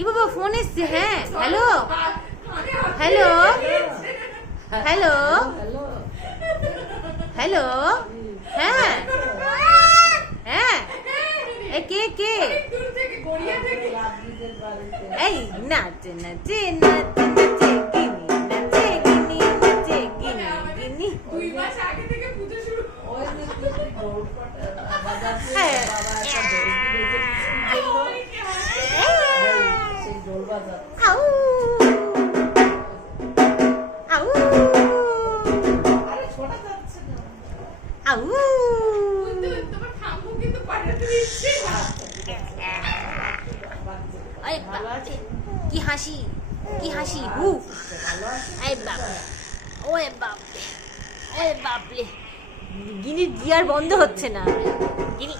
ই বাবা ফোন এসছে। হ্যাঁ হ্যালো হ্যালো হ্যালো হ্যালো হ্যাঁ হ্যাঁ এ কে কে এই নাচে নাচে নাচে নাচে গিনি নাচে গিনি নাচে গিনি গিনি 2 মাস আগে থেকে পুজো শুরু। ওই যে তুই দৌড় পাটা বাজাচ্ছে হ্যাঁ। বাবা একটা দৌড় দিয়েছে সেই দৌড় বাজাচ্ছে আউ আউ আরে ছোটা যাচ্ছে না আউ কিন্তু তোমার ঠাম্মু কিন্তু পাঠাতে দিচ্ছে না। আরে বাবা কি হাসি কি হাসি হু আরে বাবা ওরে বাপরে গিনির গিয়ার বন্ধ হচ্ছে না গিনি